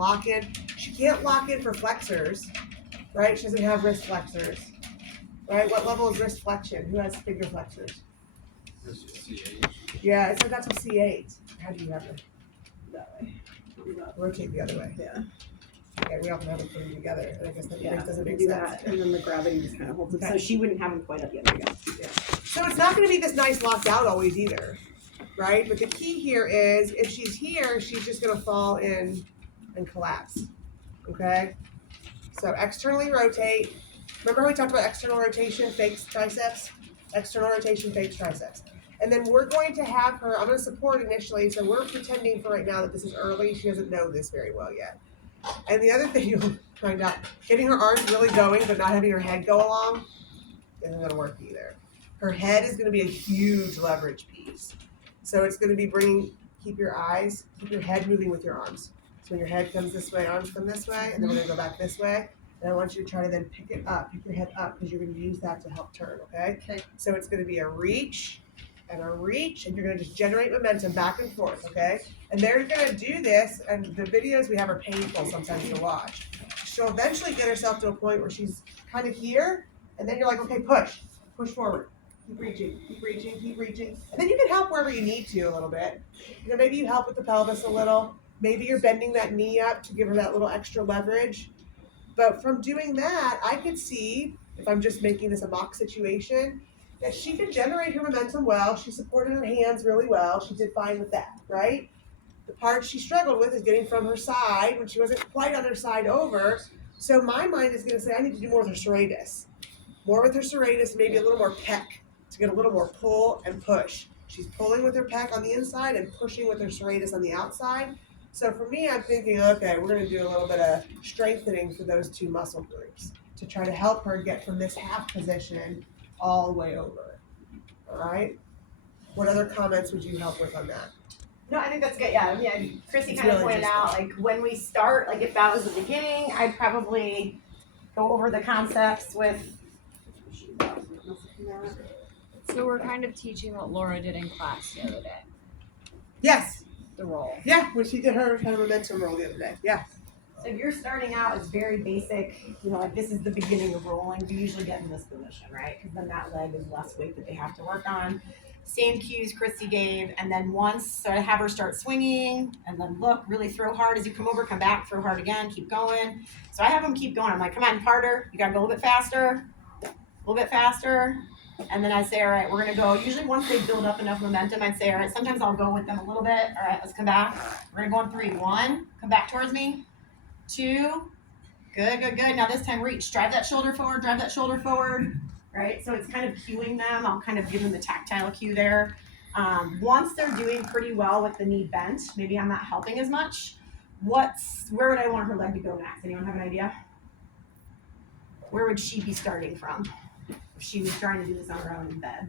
lock in. She can't lock in for flexors, right? She doesn't have wrist flexors, right? What level is wrist flexion? Who has finger flexors? C8. Yeah, it's like that's a C8. How do you have it? That way. Rotate the other way. Yeah. Okay, we often have them put them together, and I guess that doesn't we make do sense. that, and then the gravity just kind of holds it. Okay. So she wouldn't have them quite up yet. There we go. Yeah. So it's not going to be this nice locked out always either, right? But the key here is if she's here, she's just going to fall in and collapse. Okay? So externally rotate. Remember how we talked about external rotation, fakes triceps? External rotation, fakes triceps. And then we're going to have her, I'm going to support initially, so we're pretending for right now that this is early. She doesn't know this very well yet. And the other thing you'll find out, getting her arms really going but not having her head go along isn't going to work either. Her head is going to be a huge leverage piece. So it's going to be keep your head moving with your arms. So when your head comes this way, arms come this way, and then we're going to go back this way. And I want you to try to then pick your head up because you're going to use that to help turn, okay? Okay. So it's going to be a reach, and you're going to just generate momentum back and forth, okay? And they're going to do this, and the videos we have are painful sometimes to watch. She'll eventually get herself to a point where she's kind of here, and then you're like, okay, push forward. Keep reaching. And then you can help wherever you need to a little bit. You know, maybe you help with the pelvis a little. Maybe you're bending that knee up to give her that little extra leverage. But from doing that, I could see, if I'm just making this a mock situation, that she could generate her momentum well. She supported her hands really well. She did fine with that, right? The part she struggled with is getting from her side when she wasn't quite on her side over. So my mind is going to say, I need to do more with her serratus. More with her serratus, maybe a little more pec to get a little more pull and push. She's pulling with her pec on the inside and pushing with her serratus on the outside. So for me, I'm thinking, okay, we're going to do a little bit of strengthening for those two muscle groups to try to help her get from this half position all the way over. All right? What other comments would you help with on that? No, I think that's good. Yeah, Chrissy It's kind of really pointed just out, like, when we start, like, if that was the beginning, I'd probably go over the concepts with. So we're kind of teaching what Laura did in class the other day. Yes. The roll. Yeah, when she did her kind of momentum roll the other day. Yeah. So if you're starting out, it's very basic, like this is the beginning of rolling. We usually get in this position, right? Because then that leg is less weight that they have to work on. Same cues Chrissy gave, and then once, so I have her start swinging, and then look, really throw hard as you come over, come back, throw hard again, keep going. So I have them keep going. I'm like, come on, harder. You gotta go a little bit faster, and then I say, all right, we're gonna go. Usually once they build up enough momentum, I'd say, all right, sometimes I'll go with them a little bit. All right, let's come back. We're gonna go on 3. 1, come back towards me. 2, good. Now this time reach, drive that shoulder forward, right? So it's kind of cueing them. I'll kind of give them the tactile cue there. Once they're doing pretty well with the knee bent, maybe I'm not helping as much. Where would I want her leg to go next? Anyone have an idea? Where would she be starting from if she was trying to do this on her own in bed?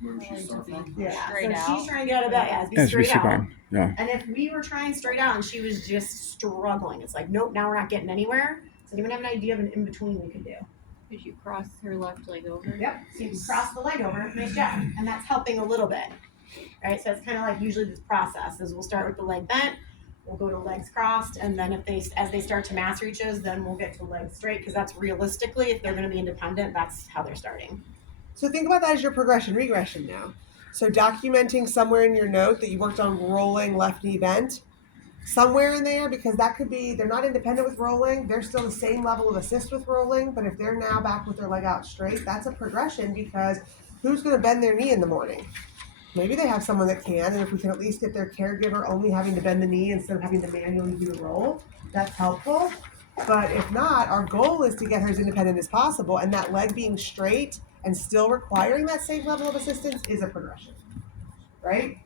Where would she start from? Yeah. Straight so out. she's trying to get out of bed. Yeah, Yeah, straight out. fine. Yeah. And if we were trying straight out and she was just struggling, it's like, nope, now we're not getting anywhere. So anyone have an idea of an in-between we could do? Did you cross her left leg over? Yep. So you can cross the leg over. Nice job. And that's helping a little bit. Right? So it's kind of like usually this process is we'll start with the leg bent, we'll go to legs crossed, and then as they start to mass reaches, then we'll get to legs straight, because that's realistically, if they're going to be independent, that's how they're starting. So think about that as your progression regression now. So documenting somewhere in your note that you worked on rolling left knee bent, somewhere in there, because that could be, they're not independent with rolling, they're still the same level of assist with rolling, but if they're now back with their leg out straight, that's a progression, because who's going to bend their knee in the morning? Maybe they have someone that can, and if we can at least get their caregiver only having to bend the knee instead of having to manually do the roll, that's helpful. But if not, our goal is to get her as independent as possible, and that leg being straight and still requiring that same level of assistance is a progression, right?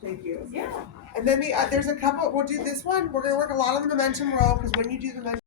Thank you. Yeah. And then there's a couple, we'll do this one. We're going to work a lot on the momentum roll, because when you do the momentum